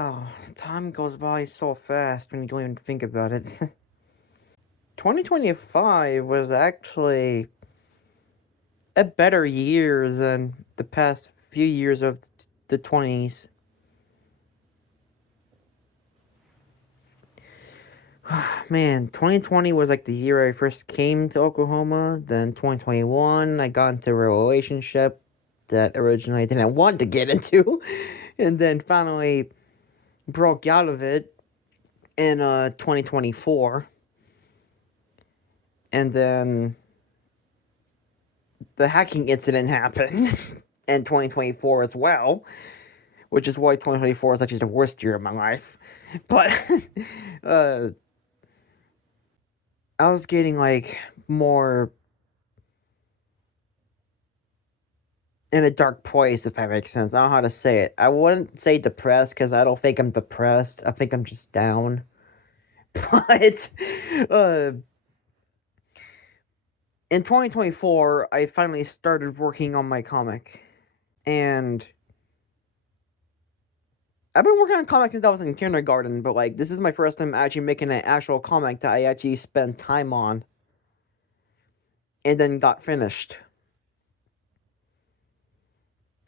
Wow, time goes by so fast when you don't even think about it. 2025 was actually a better year than the past few years of the 20s. Man, 2020 was like the year I first came to Oklahoma. Then 2021, I got into a relationship that originally I didn't want to get into. And then finally broke out of it in 2024. And then the hacking incident happened in 2024 as well, which is why 2024 is actually the worst year of my life. But uh, I was getting like more in a dark place, if that makes sense. I don't know how to say it. I wouldn't say depressed because I don't think I'm depressed. I think I'm just down. But uh, in 2024, I finally started working on my comic. And I've been working on comics since I was in kindergarten, but like this is my first time actually making an actual comic that I actually spent time on and then got finished.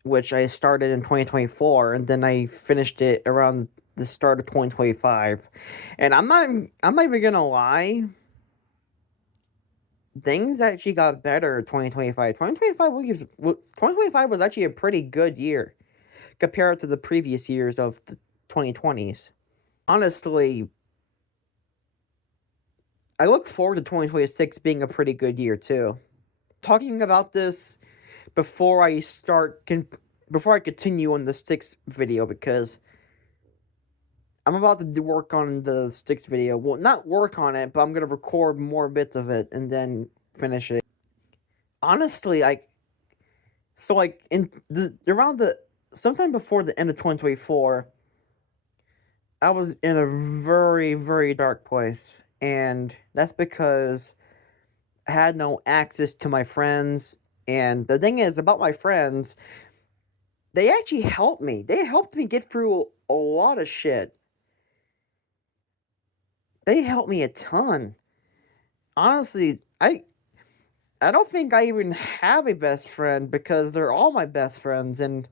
Which I started in 2024 and then I finished it around the start of 2025. And I'm not even gonna lie, things actually got better in 2025. 2025 was actually a pretty good year compared to the previous years of the 2020s. Honestly, I look forward to 2026 being a pretty good year too. Talking about this before before I continue on the sticks video, because I'm about to do work on the sticks video. Well, not work on it, but I'm gonna record more bits of it and then finish it. Honestly, in the around the sometime before the end of 2024, I was in a very, very dark place, and that's because I had no access to my friends. And the thing is about my friends, they actually helped me. They helped me get through a lot of shit. They helped me a ton. Honestly, I don't think I even have a best friend because they're all my best friends, and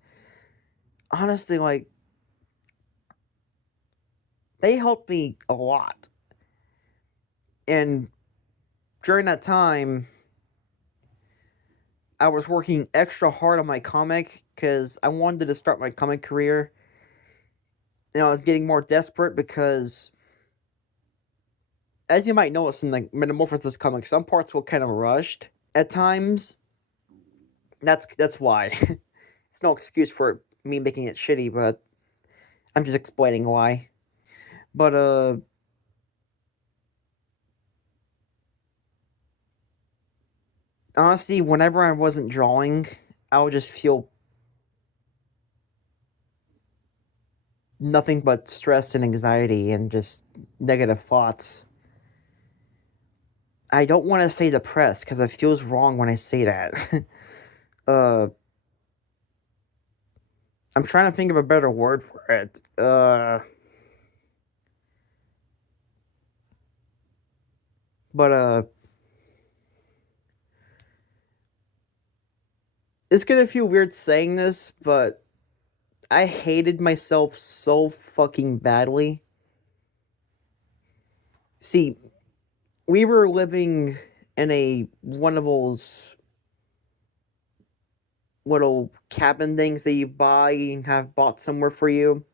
honestly, like, they helped me a lot. And during that time, I was working extra hard on my comic because I wanted to start my comic career. And I was getting more desperate because, as you might notice in like Metamorphosis comic, some parts were kind of rushed at times. That's why. It's no excuse for me making it shitty, but I'm just explaining why. But honestly, whenever I wasn't drawing, I would just feel nothing but stress and anxiety and just negative thoughts. I don't want to say depressed because it feels wrong when I say that. uh, I'm trying to think of a better word for it. But it's gonna feel weird saying this, but I hated myself so fucking badly. See, we were living in a one of those little cabin things that you buy and have bought somewhere for you,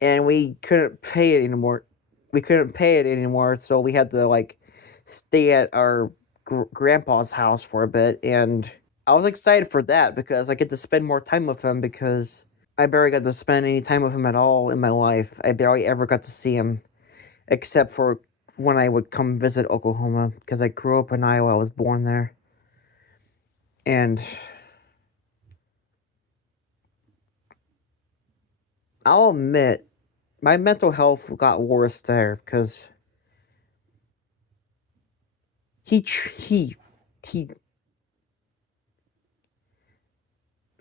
and we couldn't pay it anymore. We couldn't pay it anymore, so we had to like stay at our grandpa's house for a bit, and I was excited for that because I get to spend more time with him because I barely got to spend any time with him at all in my life. I barely ever got to see him except for when I would come visit Oklahoma because I grew up in Iowa. I was born there. And I'll admit, my mental health got worse there because he he he.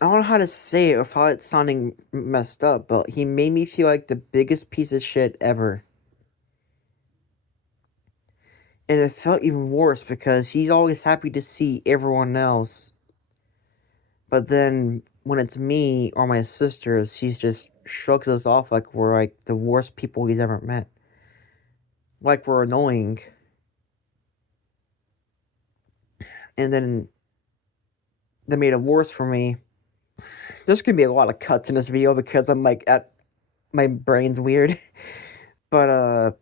I don't know how to say it without it sounding messed up, but he made me feel like the biggest piece of shit ever. And it felt even worse because he's always happy to see everyone else. But then when it's me or my sisters, he just shrugs us off like we're like the worst people he's ever met. Like we're annoying. And then that made it worse for me. There's gonna be a lot of cuts in this video because I'm like at my brain's weird. But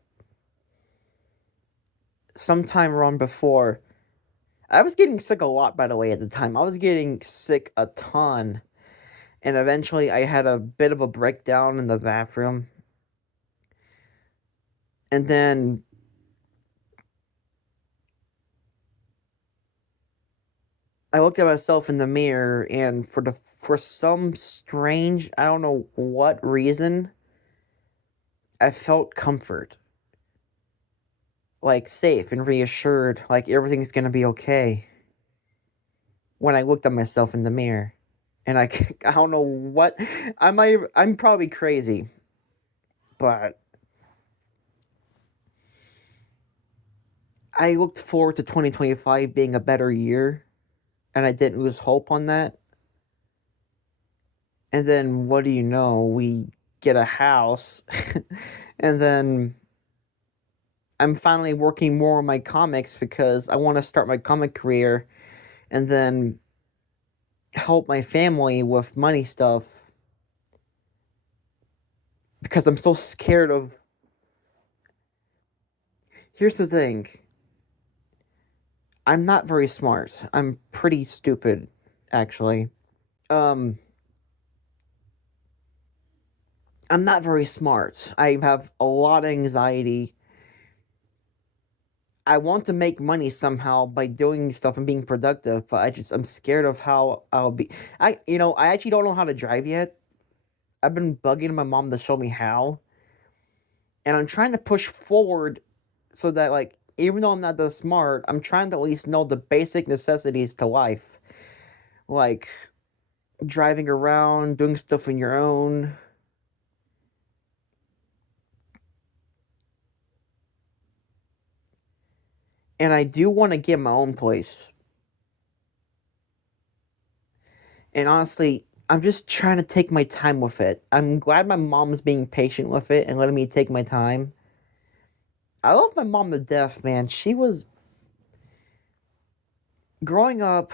sometime around before, I was getting sick a lot, by the way, at the time. I was getting sick a ton. And eventually I had a bit of a breakdown in the bathroom. And then I looked at myself in the mirror, and for some strange, I don't know what reason, I felt comfort. Like safe and reassured, like everything's gonna be okay. When I looked at myself in the mirror. And I don't know what I'm probably crazy, but I looked forward to 2025 being a better year, and I didn't lose hope on that. And then what do you know? We get a house, and then I'm finally working more on my comics because I want to start my comic career, and then help my family with money stuff because I'm so scared of. Here's the thing. I'm not very smart. I'm pretty stupid, actually. Um, I'm not very smart. I have a lot of anxiety. I want to make money somehow by doing stuff and being productive, but I'm scared of how I'll be. I actually don't know how to drive yet. I've been bugging my mom to show me how, and I'm trying to push forward so that like even though I'm not that smart, I'm trying to at least know the basic necessities to life, like driving around, doing stuff on your own. And I do want to get my own place. And honestly, I'm just trying to take my time with it. I'm glad my mom's being patient with it and letting me take my time. I love my mom to death, man. She was growing up.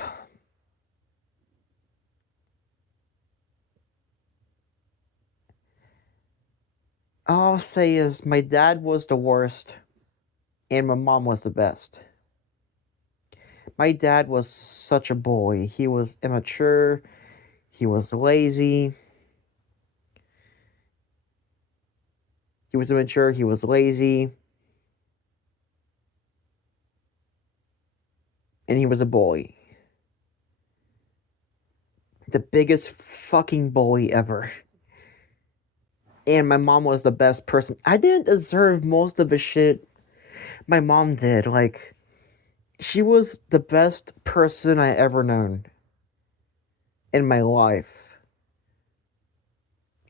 All I'll say is my dad was the worst and my mom was the best. My dad was such a bully. He was immature, he was lazy. He was immature, he was lazy, and he was a bully. The biggest fucking bully ever. And my mom was the best person. I didn't deserve most of the shit my mom did. Like, she was the best person I ever known in my life.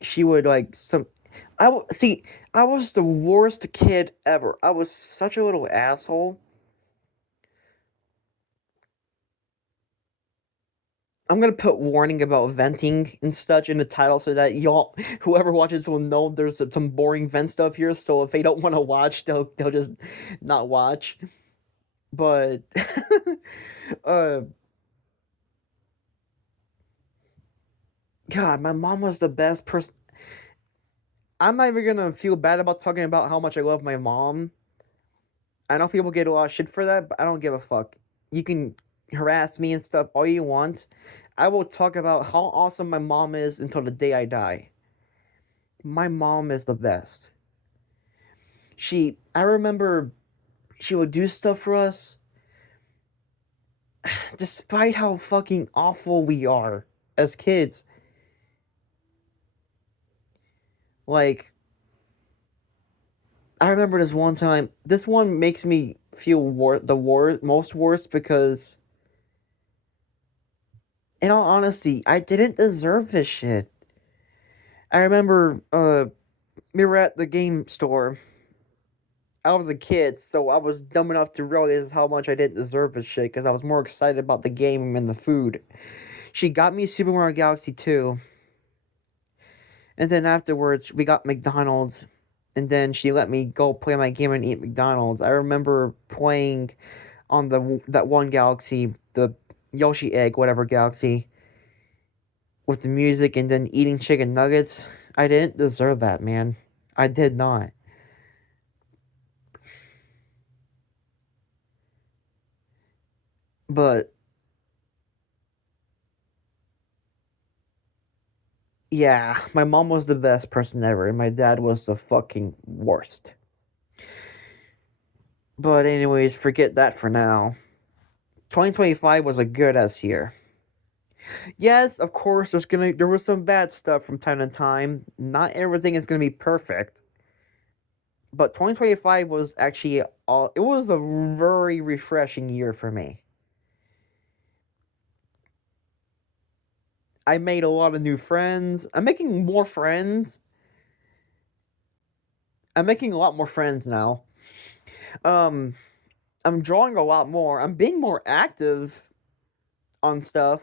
She would like some. See. I was the worst kid ever. I was such a little asshole. I'm gonna put warning about venting and such in the title so that y'all, whoever watches, will know there's some boring vent stuff here. So if they don't want to watch, they'll just not watch. But uh, God, my mom was the best person. I'm not even gonna feel bad about talking about how much I love my mom. I know people get a lot of shit for that, but I don't give a fuck. You can harass me and stuff all you want. I will talk about how awesome my mom is until the day I die. My mom is the best. I remember she would do stuff for us despite how fucking awful we are as kids. Like, I remember this one time. This one makes me feel most worst because In all honesty, I didn't deserve this shit. I remember we were at the game store. I was a kid, so I was dumb enough to realize how much I didn't deserve this shit because I was more excited about the game and the food. She got me Super Mario Galaxy 2, and then afterwards we got McDonald's, and then she let me go play my game and eat McDonald's. I remember playing on that one galaxy, the Yoshi egg, whatever galaxy, with the music and then eating chicken nuggets. I didn't deserve that, man. I did not. But yeah, my mom was the best person ever, and my dad was the fucking worst. But anyways, forget that for now. 2025 was a good ass year. Yes, of course, there was some bad stuff from time to time. Not everything is gonna be perfect. But 2025 was actually it was a very refreshing year for me. I made a lot of new friends. I'm making more friends. I'm making a lot more friends now. Um I'm drawing a lot more. I'm being more active on stuff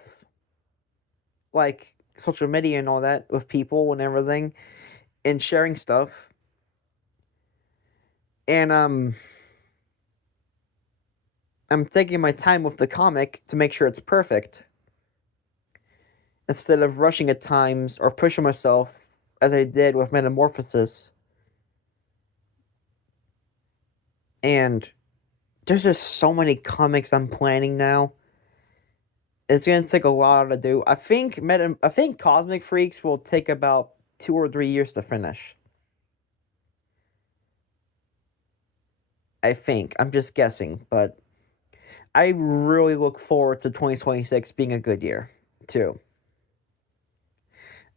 like social media and all that with people and everything and sharing stuff. And I'm taking my time with the comic to make sure it's perfect instead of rushing at times or pushing myself as I did with Metamorphosis. And there's just so many comics I'm planning now. It's gonna take a while to do. I think Cosmic Freaks will take about 2 or 3 years to finish. I think. I'm just guessing, but I really look forward to 2026 being a good year, too.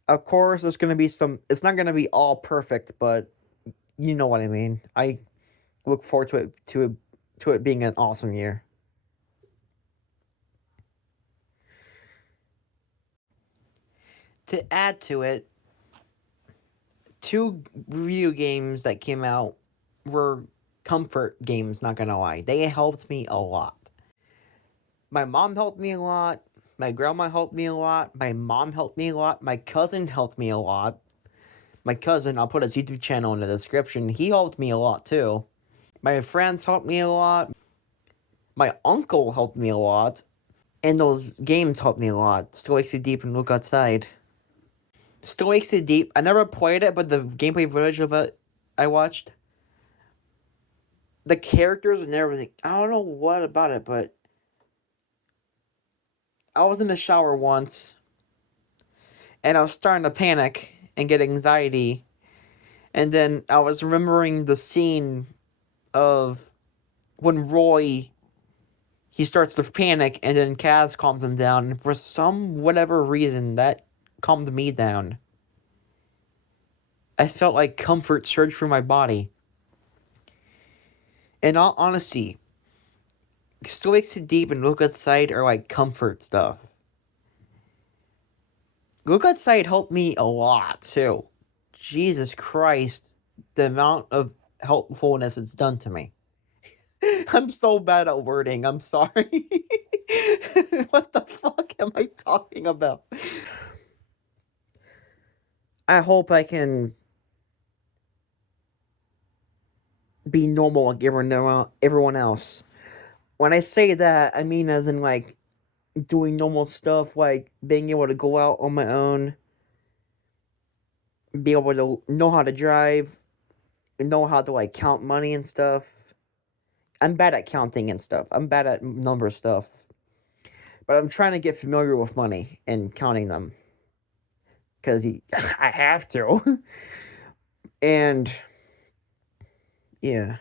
Of course, there's gonna be some. It's not gonna be all perfect, but you know what I mean. I look forward to it being an awesome year. To add to it, two video games that came out were comfort games, not gonna lie. They helped me a lot. My mom helped me a lot. My grandma helped me a lot. My mom helped me a lot. My cousin helped me a lot. My cousin, I'll put his YouTube channel in the description. He helped me a lot too. My friends helped me a lot. My uncle helped me a lot. And those games helped me a lot. Still Wakes You Deep and Look Outside. Still Wakes You Deep. I never played it, but the gameplay footage of it I watched. The characters and everything. I don't know what about it, but I was in the shower once and I was starting to panic and get anxiety. And then I was remembering the scene of when Roy he starts to panic and then Kaz calms him down. And for some whatever reason that calmed me down. I felt like comfort surge through my body. In all honesty, Still Wakes You Deep and Look Outside are like comfort stuff. Look Outside helped me a lot too. Jesus Christ, the amount of helpfulness it's done to me. I'm so bad at wording. I'm sorry. What the fuck am I talking about? I hope I can be normal like everyone else. When I say that, I mean as in like doing normal stuff like being able to go out on my own, be able to know how to drive, know how to like count money and stuff. I'm bad at counting and stuff. I'm bad at number stuff. But I'm trying to get familiar with money and counting them because I have to. And yeah.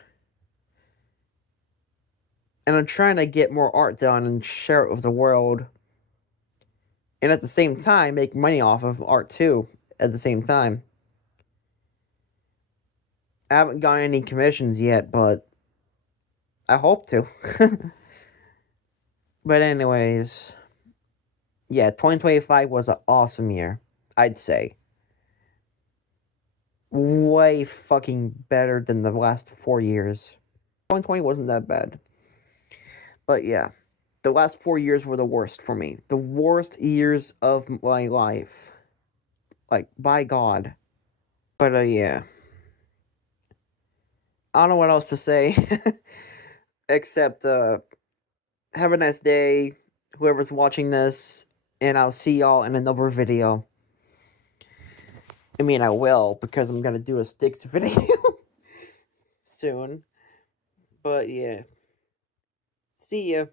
And I'm trying to get more art done and share it with the world. And at the same time, make money off of art too. At the same time, I haven't gotten any commissions yet, but I hope to. But anyways, yeah, 2025 was an awesome year, I'd say. Way fucking better than the last 4 years. 2020 wasn't that bad. But yeah, the last 4 years were the worst for me. The worst years of my life. Like, by God. But yeah. I don't know what else to say. Except, have a nice day, whoever's watching this, and I'll see y'all in another video. I mean, I will, because I'm gonna do a sticks video soon. But yeah. See ya.